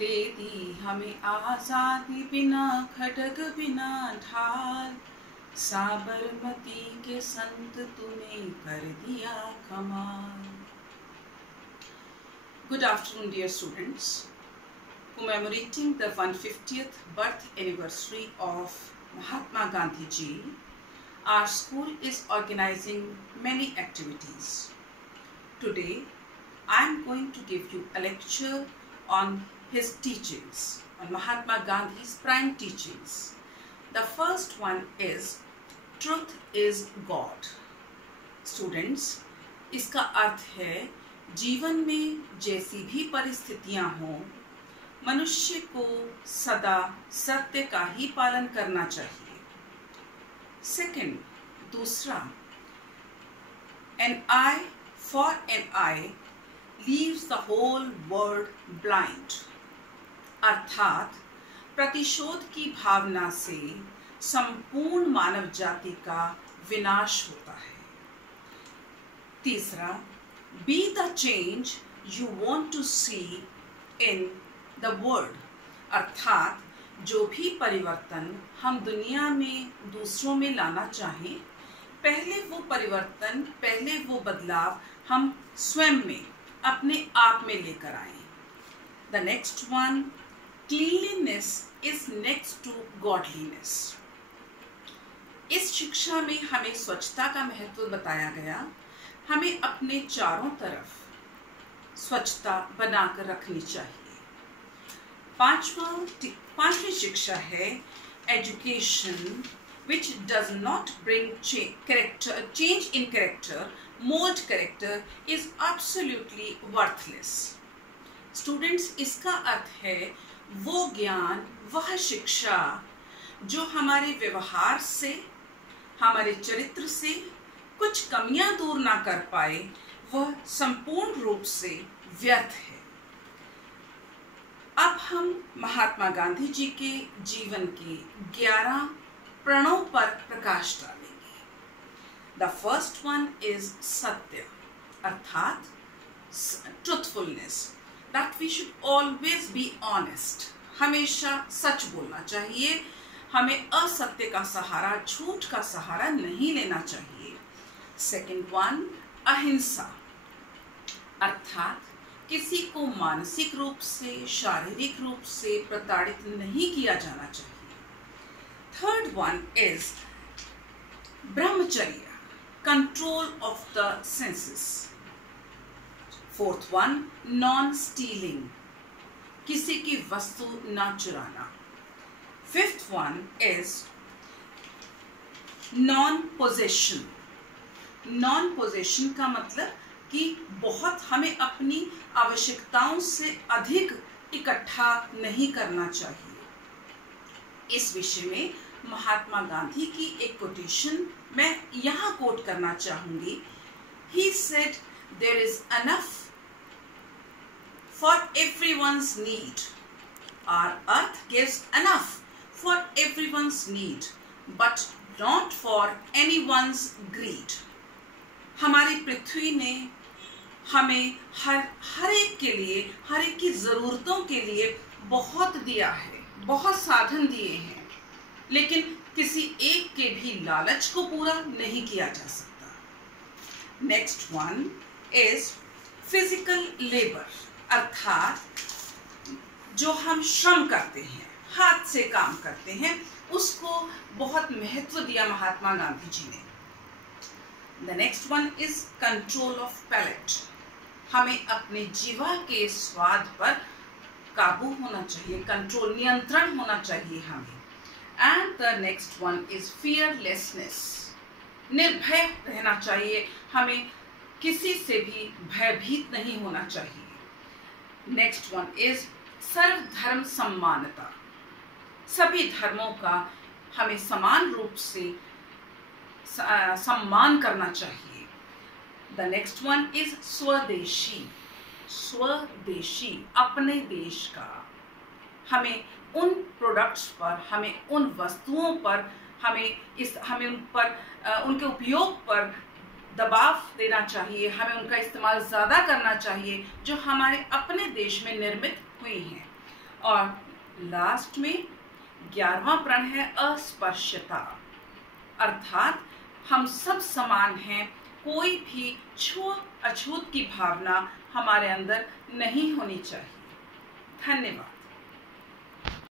दे दी हमें आजादी, बिना खटक बिना ढाल, साबरमती के संत तूने कर दिया कमाल। Good afternoon, dear students. Commemorating the 150th birth anniversary of Mahatma Gandhi ji, our school is organizing many activities. Today, I am going to give you a lecture on his teachings, on Mahatma Gandhi's prime teachings. The first one is Truth is God. Students, इसका अर्थ है जीवन में जैसी भी परिस्थितियां हों, मनुष्य को सदा सत्य का ही पालन करना चाहिए। सेकंड, दूसरा, an eye for an eye leaves the whole world blind. अर्थात प्रतिशोध की भावना से संपूर्ण मानव जाति का विनाश होता है। तीसरा, be the change you want to see in the world. अर्थात जो भी परिवर्तन हम दुनिया में दूसरों में लाना चाहें, पहले वो परिवर्तन, पहले वो बदलाव हम स्वयं में, अपने आप में लेकर आए। The next one, cleanliness is next to godliness. इस शिक्षा में हमें स्वच्छता का महत्व बताया गया। हमें अपने चारों तरफ स्वच्छता बनाकर रखनी चाहिए। पांचवी शिक्षा है education which does not bring change in character, mold character is absolutely worthless. Students, इसका अर्थ है वो ज्ञान, वह शिक्षा जो हमारे व्यवहार से, हमारे चरित्र से कुछ कमियां दूर ना कर पाए, वह संपूर्ण रूप से व्यर्थ है। अब हम महात्मा गांधी जी के जीवन के 11 प्रणों पर प्रकाश डालेंगे। The first one is सत्य, अर्थात truthfulness, that we should always be honest. हमेशा सच बोलना चाहिए, हमें असत्य का सहारा, झूठ का सहारा नहीं लेना चाहिए। सेकंड वन, अहिंसा, अर्थात किसी को मानसिक रूप से, शारीरिक रूप से प्रताड़ित नहीं किया जाना चाहिए। थर्ड वन इज ब्रह्मचर्य, control of the senses. Fourth one, non stealing, किसी की वस्तु ना चुराना। Fifth one is non possession. Non possession का मतलब कि बहुत हमें अपनी आवश्यकताओं से अधिक इकट्ठा नहीं करना चाहिए। इस विषय में महात्मा गांधी की एक कोटेशन मैं यहाँ कोट करना चाहूंगी। He said, there is enough for everyone's need. Our earth gives enough for everyone's need, but not for anyone's greed. हमारी पृथ्वी ने हमें हर एक के लिए, हर एक की जरूरतों के लिए बहुत दिया है, बहुत साधन दिए हैं, लेकिन किसी एक के भी लालच को पूरा नहीं किया जा सकता। Next one is physical labour, अर्थात जो हम श्रम करते हैं, हाथ से काम करते हैं, उसको बहुत महत्व दिया महात्मा गांधी जी ने। The next one is control of palate. हमें अपने जीवा के स्वाद पर काबू होना चाहिए, कंट्रोल, नियंत्रण होना चाहिए हमें। And the next one is fearlessness. निर्भय रहना चाहिए, हमें किसी से भी भयभीत नहीं होना चाहिए। Next one is सर्वधर्म सम्मानता। सभी धर्मों का हमें समान रूप से सम्मान करना चाहिए। द नेक्स्ट वन इज स्वदेशी। स्वदेशी, अपने देश का, हमें उन प्रोडक्ट्स पर, हमें उन वस्तुओं पर, हमें उन पर, उनके उपयोग पर दबाव देना चाहिए, हमें उनका इस्तेमाल ज़्यादा करना चाहिए जो हमारे अपने देश में निर्मित हुई हैं। और लास्ट में 11वां प्रण है अस्पर्शता, अर्थात हम सब समान हैं, कोई भी छूत अछूत की भावना हमारे अंदर नहीं होनी चाहिए। धन्यवाद।